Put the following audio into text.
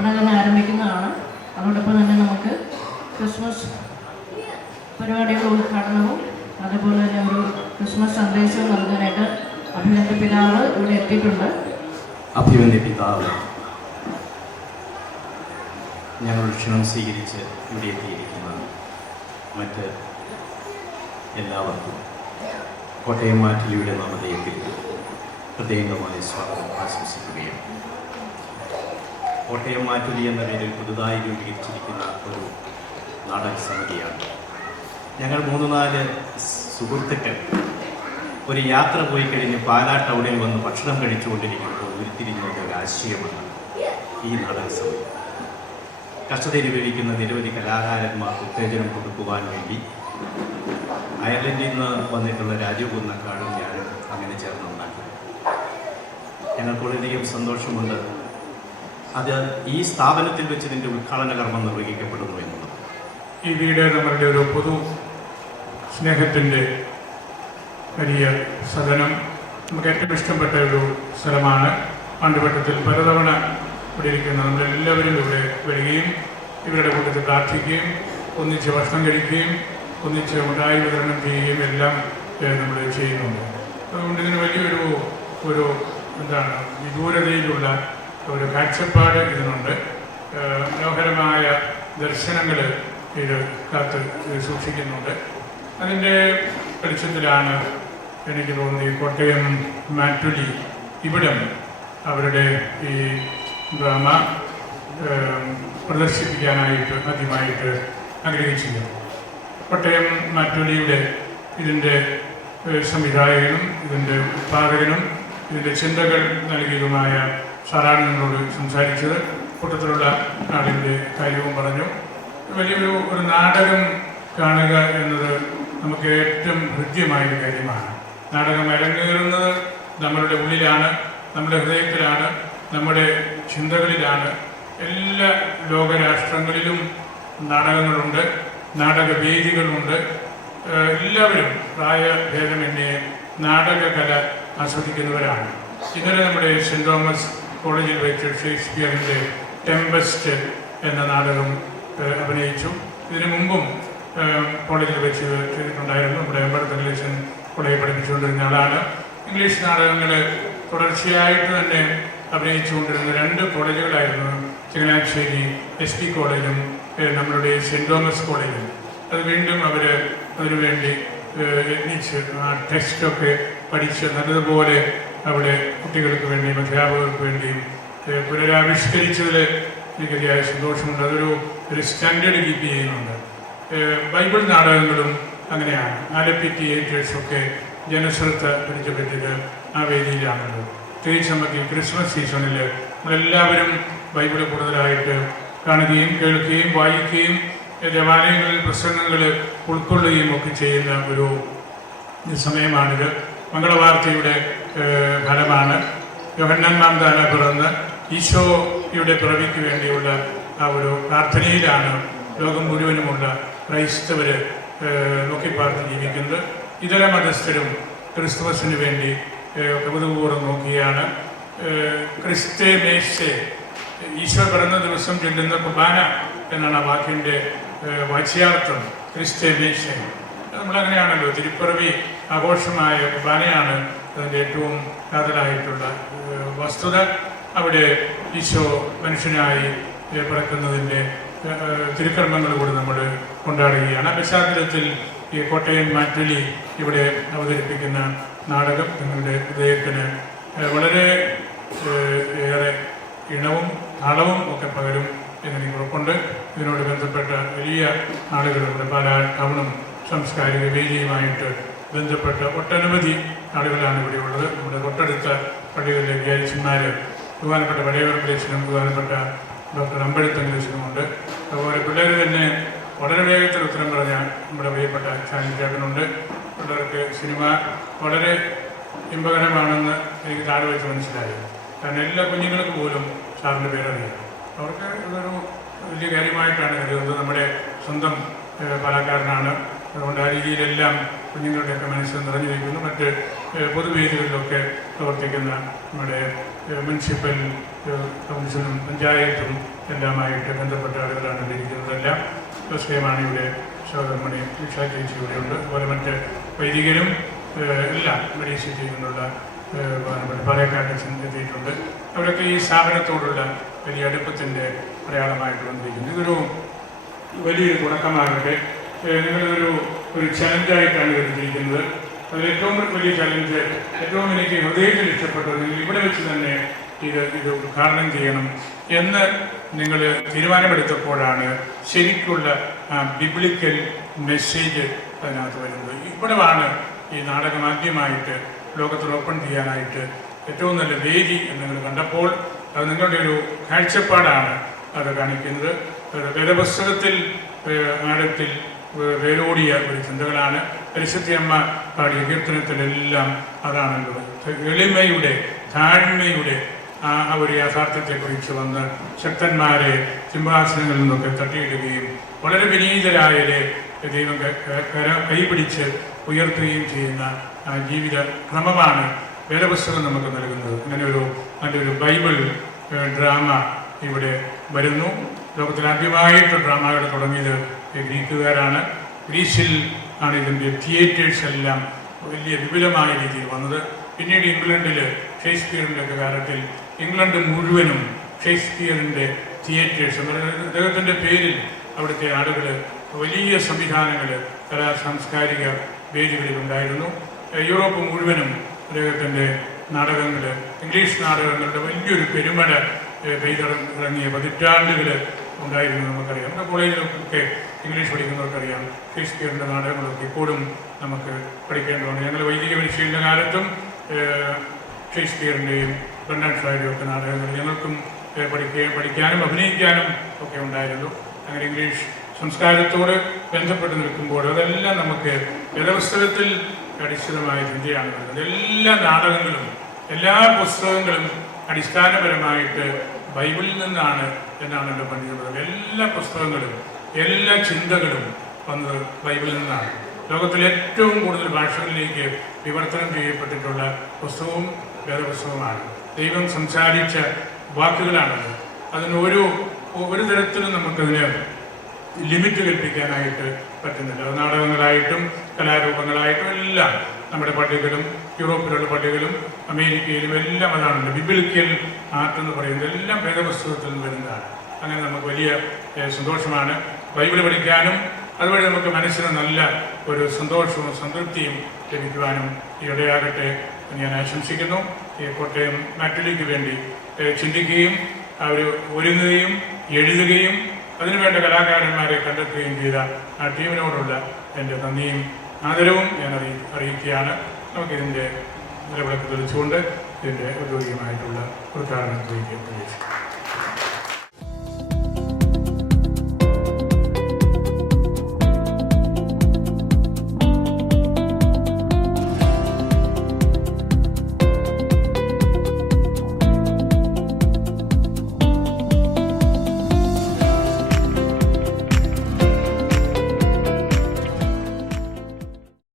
ഉടനെ തന്നെ ആരംഭിക്കുന്നതാണ്. അതോടൊപ്പം തന്നെ നമുക്ക് ക്രിസ്മസ് പരിപാടിയുടെ ഉദ്ഘാടനവും അതുപോലെ തന്നെ ഒരു ക്രിസ്മസ് സന്ദേശവും നൽകാനായിട്ട് അഭിനന്ദ പിതാവ് ഇവിടെ എത്തിയിട്ടുണ്ട്. അഭിനന്ദ പിതാവ് ഞങ്ങളുടെ ക്ഷണം സ്വീകരിച്ച് ഇവിടെ എത്തിയിരിക്കുന്ന മറ്റ് എല്ലാവർക്കും കോട്ടയം മാറ്റുലിയുടെ നാമധേയത്തിൽ ഹൃദയംഗമായ സ്വാഗതം ആശംസിക്കുകയാണ്. കോട്ടയം മാറ്റുലി എന്ന പേരിൽ പുതുതായി രൂപീകരിച്ചിരിക്കുന്ന ഒരു നാടക സമിതിയാണ്. ഞങ്ങൾ 3-4 സുഹൃത്തുക്കൾ ഒരു യാത്ര പോയി കഴിഞ്ഞ് പാലാ ടൗണിൽ വന്ന് ഭക്ഷണം കഴിച്ചുകൊണ്ടിരിക്കുമ്പോൾ ഉരുത്തിരിഞ്ഞ ഒരു ആശയമാണ് ഈ നാടക സമിതി. കഷ്ടതയിലുപയോഗിക്കുന്ന നിരവധി കലാകാരന്മാർക്ക് ഉത്തേജനം കൊടുക്കുവാൻ വേണ്ടി അയർലൻഡിൽ നിന്ന് വന്നിട്ടുള്ള രാജീവ് കുന്നക്കാടും ഞാനും അങ്ങനെ ചേർന്ന് ഉണ്ടാക്കി. ഞങ്ങൾക്ക് വളരെയധികം സന്തോഷമുണ്ട്. അത് ഈ സ്ഥാപനത്തിൽ വെച്ച് ഇതിൻ്റെ ഉദ്ഘാടന കർമ്മം നിർവഹിക്കപ്പെടുന്നു എന്നുള്ളത്. ഈ വീട് നമ്മളുടെ ഒരു പൊതു സ്നേഹത്തിൻ്റെ വലിയ സദനം. നമുക്ക് ഏറ്റവും ഇഷ്ടപ്പെട്ട ഒരു സ്ഥലമാണ്. ആണ്ടുവട്ടത്തിൽ പലതവണ ഇവിടെ ഇരിക്കുന്ന നമ്മളെല്ലാവരും ഇവിടെ വരികയും ഇവരുടെ കൂട്ടത്തിൽ പ്രാർത്ഥിക്കുകയും ഒന്നിച്ച് ഭക്ഷണം കഴിക്കുകയും ഒന്നിച്ച് മിഠായി വിതരണം ചെയ്യുകയും എല്ലാം നമ്മൾ ചെയ്യുന്നുണ്ട്. അതുകൊണ്ട് ഇതിന് വലിയൊരു എന്താണ് വിദൂരതയിലുള്ള ഒരു കാഴ്ചപ്പാട് ഇതിനുണ്ട്. മനോഹരമായ ദർശനങ്ങൾ ഇത് കാത്ത് സൂക്ഷിക്കുന്നുണ്ട്. അതിൻ്റെ വെളിച്ചത്തിലാണ് എനിക്ക് തോന്നുന്നത് കോട്ടയം മാറ്റുലി ഇവിടം അവരുടെ ഈ ഡ്രാമ പ്രദർശിപ്പിക്കാനായിട്ട് ആദ്യമായിട്ട് ആഗ്രഹിച്ചത്. കോട്ടയം മാറ്റുലിയുടെ ഇതിൻ്റെ സംവിധായകനും ഇതിൻ്റെ ഉത്പാദകനും ഇതിൻ്റെ ചിന്തകൾ നൽകിയതുമായ സാറാണ് നിങ്ങളോട് സംസാരിച്ചത്. കൂട്ടത്തിലുള്ള ആളിൻ്റെ കാര്യവും പറഞ്ഞു. വലിയൊരു നാടകം കാണുക എന്നത് നമുക്ക് ഏറ്റവും ഹൃദ്യമായൊരു കാര്യമാണ്. നാടകം അരങ്ങേറുന്നത് നമ്മളുടെ ഉള്ളിലാണ്, നമ്മുടെ ഹൃദയത്തിലാണ്, നമ്മുടെ ചിന്തകളിലാണ്. എല്ലാ ലോകരാഷ്ട്രങ്ങളിലും നാടകങ്ങളുണ്ട്, നാടകവേദികളുണ്ട്. എല്ലാവരും പ്രായഭേദമന്യേ നാടകകല ആസ്വദിക്കുന്നവരാണ്. ഇന്നലെ നമ്മുടെ സെൻറ് തോമസ് കോളേജിൽ വെച്ച് ഷേക്സ്പിയറിൻ്റെ ടെമ്പസ്റ്റ് എന്ന നാടകം അഭിനയിച്ചു. ഇതിനു മുമ്പും കോളേജിൽ വെച്ച് ചെയ്തിട്ടുണ്ടായിരുന്നു. നമ്മുടെ എംബർത്തലേഷൻ കോളേജിൽ പഠിപ്പിച്ചുകൊണ്ടിരുന്ന ആളാണ്. ഇംഗ്ലീഷ് നാടകങ്ങൾ തുടർച്ചയായിട്ട് തന്നെ അഭിനയിച്ചുകൊണ്ടിരുന്ന 2 കോളേജുകളായിരുന്നു ചങ്ങനാശ്ശേരി SP കോളേജും നമ്മളുടെ സെൻറ് തോമസ് കോളേജും. അത് വീണ്ടും അവർ അതിനുവേണ്ടി യത്നിച്ച് ആ ടെക്സ്റ്റൊക്കെ പഠിച്ച് നല്ലതുപോലെ അവിടെ കുട്ടികൾക്ക് വേണ്ടിയും അധ്യാപകർക്ക് വേണ്ടിയും പുനരാവിഷ്കരിച്ചതിൽ എനിക്ക് അതിയായ സന്തോഷമുണ്ട്. ഒരു സ്റ്റാൻഡേർഡ് കീപ്പ് ചെയ്യുന്നുണ്ട്. ബൈബിൾ നാടകങ്ങളും അങ്ങനെയാണ്. ആലപ്പി തിയേറ്റേഴ്സൊക്കെ ജനശ്രദ്ധ പിടിച്ചപറ്റിയത് ആ വേദിയിലാണല്ലോ. പ്രത്യേകിച്ച് നമുക്ക് ഈ ക്രിസ്മസ് സീസണിൽ നമ്മളെല്ലാവരും ബൈബിൾ കൂടുതലായിട്ട് കാണുകയും കേൾക്കുകയും വായിക്കുകയും ദേവാലയങ്ങളിൽ പ്രസംഗങ്ങൾ ഉൾക്കൊള്ളുകയും ഒക്കെ ചെയ്യുന്ന ഒരു സമയമാണിത്. മംഗളവാർത്തയുടെ ഫലമാണ്. യോഹന്നാൻ മാംദാന പിറന്ന് ഈശോയുടെ പിറവിക്ക് വേണ്ടിയുള്ള ആ ഒരു പ്രാർത്ഥനയിലാണ് ലോകം മുഴുവനുമുള്ള ക്രൈസ്തവർ നോക്കിപ്പാർത്ത് ജീവിക്കുന്നത്. ഇതര മതസ്ഥരും ക്രിസ്തുമസിന് വേണ്ടി കൗതുകപൂർവ്വം നോക്കുകയാണ്. ക്രിസ്തേ മേശേ, ഈശോ പിറന്ന ദിവസം ചൊല്ലുന്ന കുർബാന എന്നാണ് ആ വാക്കിൻ്റെ വാച്യാർത്ഥം. ക്രിസ്തേ മേശേ നമ്മളങ്ങനെയാണല്ലോ. തിരുപ്പിറവി ആഘോഷമായ കുർബാനയാണ് അതിൻ്റെ ഏറ്റവും കാതലായിട്ടുള്ള വസ്തുത. അവിടെ ഈശോ മനുഷ്യനായി പിറക്കുന്നതിൻ്റെ തിരുക്കർമ്മങ്ങൾ കൂടി നമ്മൾ കൊണ്ടാടുകയാണ്. ആ പശ്ചാത്തലത്തിൽ ഈ കോട്ടയം മാറ്റുലി ഇവിടെ അവതരിപ്പിക്കുന്ന നാടകം നിങ്ങളുടെ ഹൃദയത്തിന് വളരെ ഏറെ ഇണവും താളവും ഒക്കെ പകരും എന്നെനിക്ക് ഉറപ്പുണ്ട്. ഇതിനോട് ബന്ധപ്പെട്ട വലിയ ആളുകളുണ്ട്. പാലാ ടൗണും സാംസ്കാരിക വേദിയുമായിട്ട് ബന്ധപ്പെട്ട ഒട്ടനവധി ആളുകളാണ് ഇവിടെ ഉള്ളത്. നമ്മുടെ തൊട്ടടുത്ത പള്ളികളിലെ വിചാരിച്ചന്മാർ ബഹുമാനപ്പെട്ട വടയവർക്കലേശനും ബഹുമാനപ്പെട്ട ഡോക്ടർ അമ്പഴത്തങ്കലേശനുമുണ്ട്. അതുപോലെ പിള്ളേർ തന്നെ വളരെ വേഗത്തിൽ ഉത്തരം പറഞ്ഞ നമ്മുടെ പ്രിയപ്പെട്ട ചാനലിനുണ്ട്. പിള്ളേർക്ക് സിനിമ വളരെ ഇമ്പകരമാണെന്ന് എനിക്ക് താഴെ വെച്ച് മനസ്സിലായി. കാരണം എല്ലാ കുഞ്ഞുങ്ങൾക്ക് പോലും സാറിൻ്റെ പേരറിയാം. അവർക്ക് ഇതൊരു വലിയ കാര്യമായിട്ടാണ് കരുതുന്നത്. നമ്മുടെ സ്വന്തം കലാകാരനാണ്. അതുകൊണ്ട് ആ രീതിയിലെല്ലാം കുഞ്ഞുങ്ങളുടെയൊക്കെ മനസ്സിൽ നിറഞ്ഞു വയ്ക്കുന്നു. മറ്റ് പൊതുവേദികളിലൊക്കെ പ്രവർത്തിക്കുന്ന നമ്മുടെ മുനിസിപ്പൽ കൗൺസിലും പഞ്ചായത്തും എല്ലാമായിട്ട് ബന്ധപ്പെട്ട ആളുകളാണ് ഇരിക്കുന്നതെല്ലാം. ഇവിടെ സഹോദരമണി ഉഷാ ചേച്ചി ഇവിടെയുണ്ട്. അതുപോലെ മറ്റ് വൈദികരും എല്ലാം മെഡീസിറ്റി നിന്നുള്ള പാലക്കാട് എത്തിയിട്ടുണ്ട്. അവരൊക്കെ ഈ സ്ഥാപനത്തോടുള്ള വലിയ അടുപ്പത്തിൻ്റെ അടയാളമായിട്ട് വന്നിരിക്കുന്നു. ഇതൊരു വലിയൊരു തുടക്കമാകട്ടെ. നിങ്ങളൊരു ചലഞ്ചായിട്ടാണ് എടുത്തിരിക്കുന്നത്. അതിൽ ഏറ്റവും വലിയ ചലഞ്ച്, ഏറ്റവും എനിക്ക് ഹൃദയത്തിൽ ഇഷ്ടപ്പെട്ടത്, നിങ്ങൾ ഇവിടെ വെച്ച് തന്നെ ഇത് ഉദ്ഘാടനം ചെയ്യണം എന്ന് നിങ്ങൾ തീരുമാനമെടുത്തപ്പോഴാണ് ശരിക്കുള്ള ബിബ്ലിക്കൽ മെസ്സേജ് അതിനകത്ത് വരുന്നത്. ഇവിടെയാണ് ഈ നാടകം ആദ്യമായിട്ട് ലോകത്തിൽ ഓപ്പൺ ചെയ്യാനായിട്ട് ഏറ്റവും നല്ല വേദി എന്ന് നിങ്ങൾ കണ്ടപ്പോൾ അത് നിങ്ങളുടെ ഒരു കാഴ്ചപ്പാടാണ് അത് കാണിക്കുന്നത്. വേദപുസ്തകത്തിൽ ആഴത്തിൽ വേരോടിയ ഒരു ചിന്തകളാണ്. പരിശുദ്ധയമ്മ പാടിയ കീർത്തനത്തിലെല്ലാം അതാണുള്ളത്. എളിമയുടെ, താഴ്മയുടെ ആ ഒരു യാഥാർത്ഥ്യത്തെക്കുറിച്ച് വന്ന് ശക്തന്മാരെ സിംഹാസനങ്ങളിൽ നിന്നൊക്കെ തട്ടിയിടുകയും വളരെ വിനീതരായവരെ ദൈവം കൈപിടിച്ച് ഉയർത്തുകയും ചെയ്യുന്ന ജീവിത ക്രമമാണ് വേദപുസ്തകം നമുക്ക് നൽകുന്നത്. അങ്ങനെ നല്ലൊരു ബൈബിൾ ഡ്രാമ ഇവിടെ വരുന്നു. ലോകത്തിൽ ആദ്യമായിട്ട് ഡ്രാമകൾ തുടങ്ങിയത് ഗ്രീക്കുകാരാണ്. ഗ്രീസിൽ ആണ് ഇതിൻ്റെ തിയേറ്റേഴ്സ് എല്ലാം വലിയ വിപുലമായ രീതിയിൽ വന്നത്. പിന്നീട് ഇംഗ്ലണ്ടിൽ ഷേക്സ്പിയറിൻ്റെ ഒക്കെ കാലത്തിൽ ഇംഗ്ലണ്ട് മുഴുവനും ഷേക്സ്പിയറിൻ്റെ തിയേറ്റേഴ്സ്, അദ്ദേഹത്തിൻ്റെ പേരിൽ അവിടുത്തെ ആളുകൾ വലിയ സംവിധാനങ്ങൾ, കലാ സാംസ്കാരിക വേദികളിലുണ്ടായിരുന്നു. യൂറോപ്പ് മുഴുവനും അദ്ദേഹത്തിൻ്റെ നാടകങ്ങൾ, ഇംഗ്ലീഷ് നാടകങ്ങളുടെ വലിയൊരു പെരുമഴ പെയ്തിറങ്ങിയ പതിറ്റാണ്ടുകൾ ഉണ്ടായിരുന്നു. നമുക്കറിയാം, നമ്മുടെ കോളേജിലൊക്കെ ഇംഗ്ലീഷ് പഠിക്കുന്നവർക്കറിയാം ഷേക്സ്പിയറിൻ്റെ നാടകങ്ങളൊക്കെ ഇപ്പോഴും നമുക്ക് പഠിക്കേണ്ടതുണ്ട്. ഞങ്ങൾ വൈദിക പരിശീലന കാലത്തും ഷേക്സ്പിയറിൻ്റെയും ബ്രണ്ടൻ ഷായുടെയും ഒക്കെ നാടകങ്ങൾ ഞങ്ങൾക്കും പഠിക്കാനും അഭിനയിക്കാനും ഒക്കെ ഉണ്ടായിരുന്നു. അങ്ങനെ ഇംഗ്ലീഷ് സംസ്കാരത്തോട് ബന്ധപ്പെട്ട് നിൽക്കുമ്പോൾ അതെല്ലാം നമുക്ക് വേദപുസ്തകത്തിൽ അടിസ്ഥാനമായ ചിന്തയാണ് വരുന്നത്. എല്ലാ നാടകങ്ങളും എല്ലാ പുസ്തകങ്ങളും അടിസ്ഥാനപരമായിട്ട് ബൈബിളിൽ നിന്നാണ് എന്നാണ് എൻ്റെ പണ്ഡിതർ. എല്ലാ പുസ്തകങ്ങളും എല്ലാ ചിന്തകളും വന്നത് ബൈബിളിൽ നിന്നാണ്. ലോകത്തിലെ ഏറ്റവും കൂടുതൽ ഭാഷകളിലേക്ക് വിവർത്തനം ചെയ്യപ്പെട്ടിട്ടുള്ള പുസ്തകവും വേദപുസ്തകമാണ്. ദൈവം സംസാരിച്ച വാക്കുകളാണത്. അതിന് ഒരു തരത്തിലും നമുക്കതിന് ലിമിറ്റ് കൽപ്പിക്കാനായിട്ട് പറ്റുന്നില്ല. അത് നാടകങ്ങളായിട്ടും കലാരൂപങ്ങളായിട്ടും എല്ലാം നമ്മുടെ പള്ളികളും യൂറോപ്പിലുള്ള പള്ളികളും അമേരിക്കയിലും എല്ലാം അതാണല്ലോ ബിബ്ലിക്കൽ ആർട്ട് എന്ന് പറയുന്നത്. എല്ലാം വേദപുസ്തകത്തിൽ നിന്ന് വരുന്നതാണ്. അങ്ങനെ നമുക്ക് വലിയ സന്തോഷമാണ് ബൈബിൾ പഠിക്കാനും അതുവഴി നമുക്ക് മനസ്സിന് നല്ല ഒരു സന്തോഷവും സംതൃപ്തിയും ലഭിക്കുവാനും ഇടയാകട്ടെ എന്ന് ഞാൻ ആശംസിക്കുന്നു. ഈ കോട്ടയം മാറ്റുലിക്ക് വേണ്ടി ചിന്തിക്കുകയും അവർ ഒരുങ്ങുകയും എഴുതുകയും അതിനുവേണ്ട കലാകാരന്മാരെ കണ്ടെത്തുകയും ചെയ്ത ആ ടീമിനോടുള്ള എൻ്റെ നന്ദിയും ആദരവും ഞാൻ അറിയിക്കുകയാണ്. നമുക്കിതിൻ്റെ നിലവിളക്ക് തെളിച്ചുകൊണ്ട് ഇതിൻ്റെ ഔദ്യോഗികമായിട്ടുള്ള ഉദ്ഘാടനത്തിലേക്ക് പ്രവേശിക്കാം.